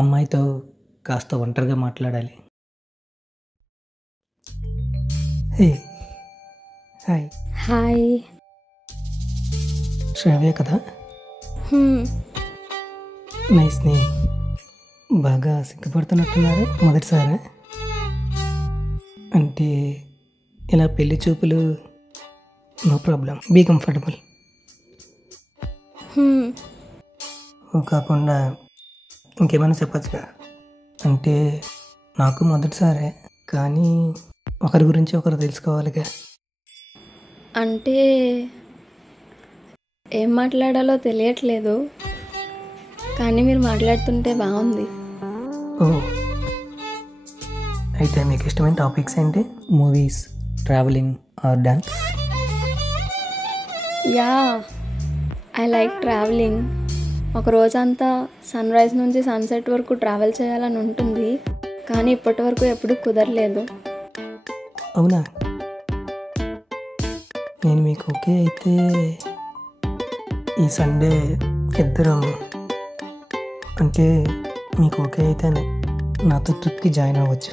అమ్మాయితో కాస్త ఒంటరిగా మాట్లాడాలి. Hey hi. హాయ్. శ్రావ్య కదా? Nice name. బాగా సిగ్గుపడుతున్నట్టున్నారు మొదటిసారా? అంటే ఇలా పెళ్లి చూపులు నో ప్రాబ్లం, బీ కంఫర్టబుల్. కాకుండా ఇంకేమైనా చెప్పచ్చుగా? అంటే నాకు మొదటిసారే, కానీ ఒకరి గురించి ఒకరు తెలుసుకోవాలిగా. అంటే ఏం మాట్లాడాలో తెలియట్లేదు, కానీ మీరు మాట్లాడుతుంటే బాగుంది. ఓ, అయితే మీకు ఇష్టమైన టాపిక్స్ ఏంటి? Movies, travelling or dance? Ya, I like travelling. ఒక రోజంతా సన్ రైజ్ నుంచి సన్సెట్ వరకు ట్రావెల్ చేయాలని ఉంటుంది, కానీ ఇప్పటి వరకు ఎప్పుడూ కుదరలేదు. అవునా? నేను మీకు ఓకే అయితే ఈ సండే ఇద్దరం, అంటే మీకు ఓకే అయితే నాతో ట్రిప్కి జాయిన్ అవ్వచ్చు.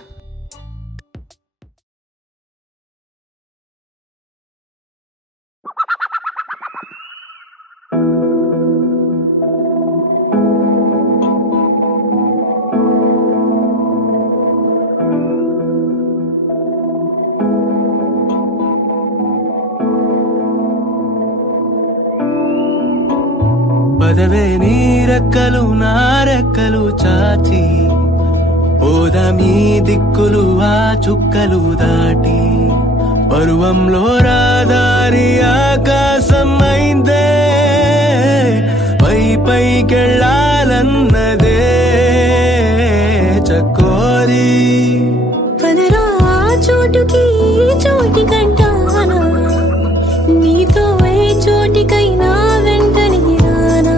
పదవే నీ రెక్కలు నా రెక్కలు చాచి పోదామీ దిక్కులు ఆ చుక్కలు దాటి, పరువంలో రాదారి ఆకాశం అయిందే, పై పైకెళ్ళాలన్నదే చకోరి. పదరా చోటుకి చోటి కంటానా, నీతో ఏ చోటికైనా వెంటనే రానా.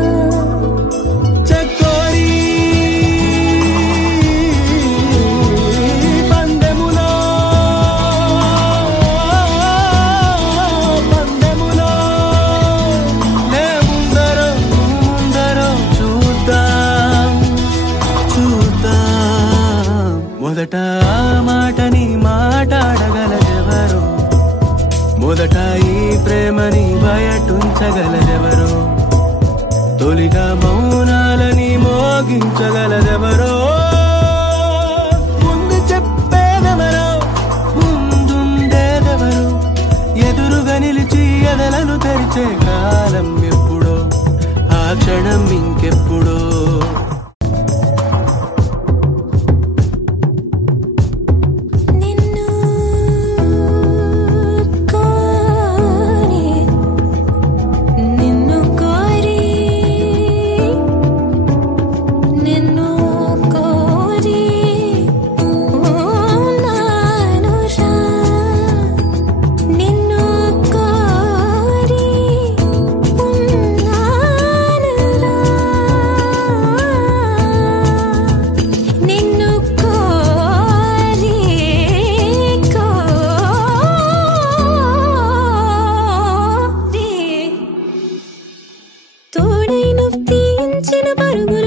చకోరి పందెములో నే ముందరో చూద్దాం. మొదట ఆ మాటని మాట్లాడగలదెవరో, మొదట ఈ ప్రేమని బయటుంచగలదెవరో, తొలిగా మౌనాలని మోగించగలదెవరో, ముందు చెప్పేదెవరో, ముందుండేదెవరో, ఎదురుగా నిలిచి ఎదలను తెరిచే కాలం ఎప్పుడో, ఆ క్షణం ఇంకెప్పుడో. తోడై నువ్వు తీయించిన పరుగులు